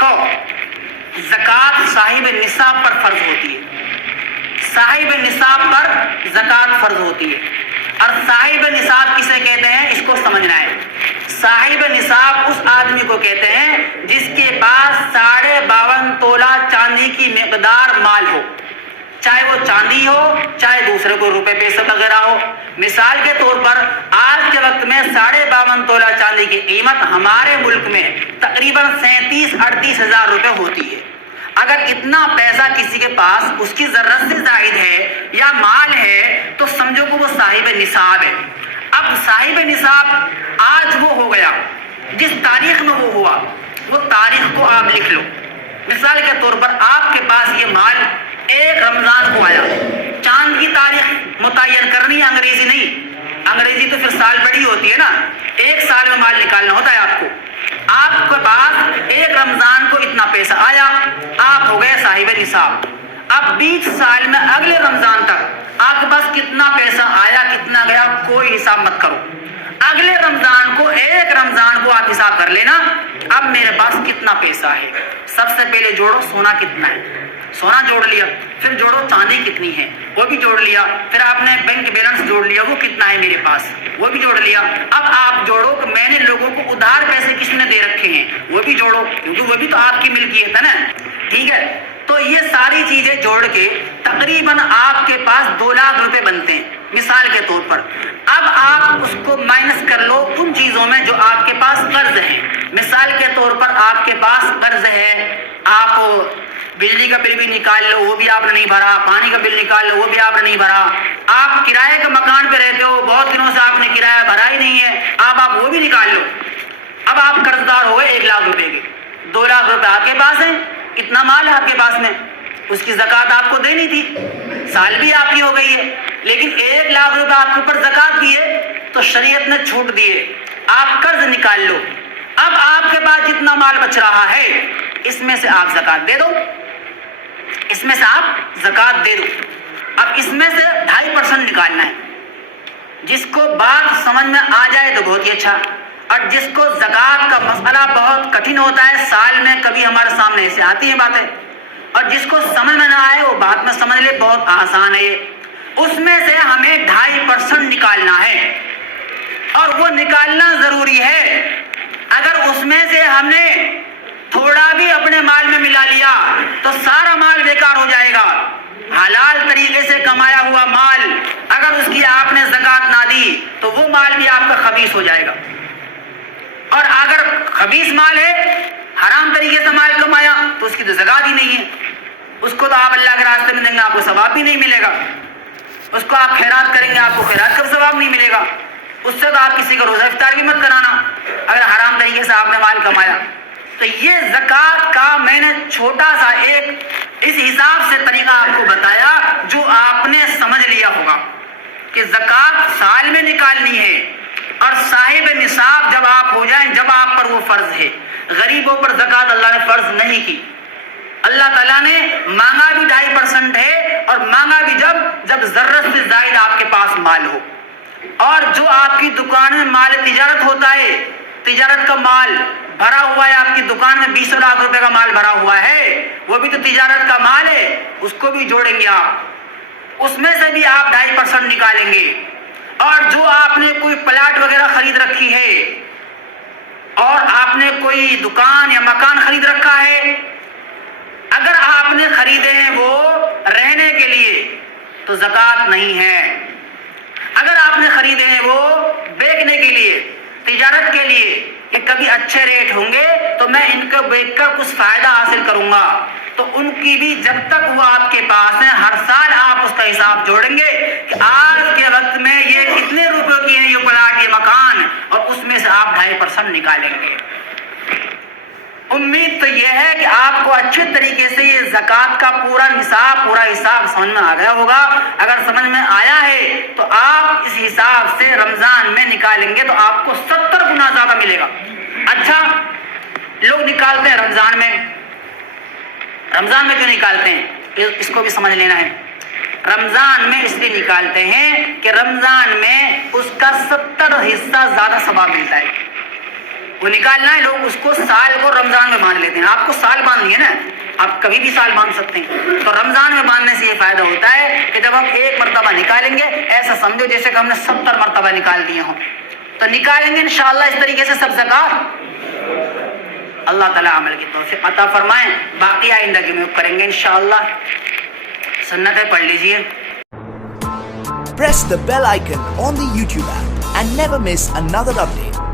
دیکھو زکوٰۃ صاحب نصاب پر فرض ہوتی ہے، صاحب نصاب پر زکوٰۃ فرض ہوتی ہے. اور صاحب نصاب کسے کہتے ہیں اس کو سمجھنا ہے. صاحب نصاب اس آدمی کو کہتے ہیں جس کے پاس 52.5 تولہ چاندی کی مقدار مال ہو، چاہے وہ چاندی ہو چاہے دوسرے کو روپے پیسے وغیرہ ہو. مثال کے طور پر آج کے وقت میں 52.5 تولہ چاندی کی قیمت ہمارے ملک میں تقریباً 37-38 ہزار روپے ہوتی ہے. اگر اتنا پیسہ کسی کے پاس اس کی ضرورت سے زائد ہے یا مال ہے تو سمجھو کہ وہ صاحب نصاب ہے. اب صاحب نصاب آج وہ ہو گیا، جس تاریخ میں وہ ہوا وہ تاریخ کو آپ لکھ لو. مثال کے طور پر آپ کے پاس یہ مال 1 رمضان کو آیا، چاند کی تاریخ متعین کرنی ہے، انگریزی نہیں. انگریزی تو پھر سال بڑی ہوتی ہے نا، 1 سال میں مال نکالنا ہوتا ہے آپ کو. آپ کے پاس 1 رمضان کو اتنا پیسہ آیا، آپ ہو گئے صاحب نصاب. اب 20 سال میں اگلے رمضان تک آپ کے پاس کتنا پیسہ آیا کتنا گیا کوئی حساب مت کرو. اگلے رمضان کو 1 رمضان کو آپ حساب کر لینا اب میرے پاس کتنا پیسہ ہے. سب سے پہلے جوڑو سونا کتنا ہے، سونا جوڑ لیا. پھر جوڑو چاندی کتنی ہے، وہ بھی جوڑ لیا. پھر آپ نے بینک بیلنس جوڑ لیا، وہ کتنا ہے میرے پاس، وہ بھی جوڑ لیا. اب آپ جوڑو کہ میں نے لوگوں کو ادھار پیسے کس نے دے رکھے ہیں، وہ بھی جوڑو کیونکہ وہ بھی تو آپ کی ملکیت ہے نا. ٹھیک ہے، تو یہ ساری چیزیں جوڑ کے تقریباً آپ کے پاس 2 لاکھ روپے بنتے ہیں مثال کے طور پر. اب آپ اس کو مائنس کر لو ان چیزوں میں جو آپ کے پاس قرض ہے. مثال کے طور پر آپ کے پاس قرض ہے، آپ بجلی کا بل بھی نکال لو وہ بھی آپ نے نہیں بھرا، پانی کا بل نکال لو وہ بھی آپ نے نہیں بھرا. آپ کرائے کے مکان پہ رہتے ہو، بہت دنوں سے آپ نے کرایہ بھرا ہی نہیں ہے، آپ وہ بھی نکال لو. اب آپ قرض دار ہو گئے 1 لاکھ روپے کے. 2 لاکھ روپے آپ کے پاس ہیں، اتنا مال ہے آپ کے پاس میں، اس کی زکوٰۃ آپ کو دینی تھی، سال بھی آپ کی ہو گئی ہے. لیکن 1 لاکھ روپے آپ کے اوپر زکوٰۃ دیے تو شریعت نے چھوٹ دیے، آپ قرض نکال لو. اب آپ کے پاس جتنا مال بچ رہا ہے اس میں سے آپ زکوٰۃ دے دو، اس میں سے آپ زکوٰۃ دے دو. اب اس میں سے 2.5% نکالنا ہے. جس کو بات سمجھ میں آ جائے تو بہت ہی اچھا، اور جس کو زکوٰۃ کا مسئلہ بہت کٹھن ہوتا ہے، سال میں کبھی ہمارے سامنے ایسے آتی ہیں باتیں، اور جس کو سمجھ میں نہ آئے وہ بات میں سمجھ لے، بہت آسان ہے. اس میں سے ہمیں 2.5% نکالنا ہے، اور وہ نکالنا ضروری ہے. اگر اس میں سے ہم نے تھوڑا بھی اپنے مال میں ملا لیا تو سارا مال بیکار ہو جائے گا. حلال طریقے سے کمایا ہوا مال اگر اس کی آپ نے زکوٰۃ نہ دی تو وہ مال بھی آپ کا خبیث ہو جائے گا. اور اگر خبیث مال ہے، حرام طریقے سے مال کمایا تو اس کی تو زکوٰۃ ہی نہیں ہے، اس کو تو آپ اللہ کے راستے میں دیں گے، آپ کو ثواب بھی نہیں ملے گا. اس کو آپ خیرات کریں گے، آپ کو خیرات کا ثواب نہیں ملے گا. اس سے تو آپ کسی کا روزہ افطار بھی مت کرانا اگر حرام طریقے سے آپ نے مال کمایا. تو یہ زکوٰۃ کا میں نے چھوٹا سا ایک اس حساب سے طریقہ آپ کو بتایا جو آپ نے سمجھ لیا ہوگا کہ زکوٰۃ سال میں نکالنی ہے، اور صاحب نصاب جب آپ ہو جائیں جب آپ پر وہ فرض ہے. غریبوں پر زکوٰۃ اللہ نے فرض نہیں کی. اللہ تعالیٰ نے مانگا بھی 2.5% ہے، اور مانگا بھی جب ضرورت سے زائد آپ کے پاس مال ہو. اور جو آپ کی دکان میں مال تجارت ہوتا ہے، تجارت کا مال بھرا ہوا ہے، آپ کی دکان میں 20 لاکھ روپے کا مال بھرا ہوا ہے، وہ بھی تو تجارت کا مال ہے، اس کو بھی جوڑیں گے آپ. اس میں سے بھی آپ 2.5% نکالیں گے. اور جو آپ نے کوئی پلاٹ وغیرہ خرید رکھی ہے، اور آپ نے کوئی دکان یا مکان خرید رکھا ہے، اگر آپ نے خریدے ہیں وہ رہنے کے لیے تو زکوٰۃ نہیں ہے. اگر آپ نے خریدے ہیں وہ بیچنے کے لیے، تجارت کے لیے کہ کبھی اچھے ریٹ ہوں گے تو میں ان کو بیچ کر کچھ فائدہ حاصل کروں گا، تو ان کی بھی جب تک وہ آپ کے پاس ہیں ہر سال آپ اس کا حساب جوڑیں گے کہ آج کے وقت میں یہ کتنے روپے کی ہے یہ پلاٹ یہ مکان، اور اس میں سے آپ 2.5% نکالیں گے. امید تو یہ ہے کہ آپ کو اچھے طریقے سے یہ زکوٰۃ کا پورا نصاب پورا حساب سمجھ میں آ گیا ہوگا. اگر سمجھ میں آیا ہے تو آپ اس حساب سے رمضان میں نکالیں گے تو آپ کو 70 گنا زیادہ ملے گا. اچھا، لوگ نکالتے ہیں رمضان میں کیوں نکالتے ہیں اس کو بھی سمجھ لینا ہے. رمضان میں اس لیے نکالتے ہیں کہ رمضان میں اس کا 70 حصہ زیادہ ثواب ملتا ہے. وہ نکالنا ہے. لوگ اس کو سال کو رمضان میں باندھ لیتے ہیں. آپ کو سال باندھ لیے نا, آپ کبھی بھی سال باندھ سکتے ہیں. تو رمضان میں باندھنے سے یہ فائدہ ہوتا ہے کہ جب ہم ایک مرتبہ نکالیں گے, ایسا سمجھو جیسے کہ ہم نے 70 مرتبہ نکال دیے ہوں. تو نکالیں گے انشاءاللہ اس طریقے سے سب زکات. اللہ تعالیٰ عمل کی توفیق عطا فرمائیں. باقی آئندہ میں کریں گے انشاءاللہ. سنتیں پڑھ لیجئے. Press the bell icon on the YouTube app and never miss another update.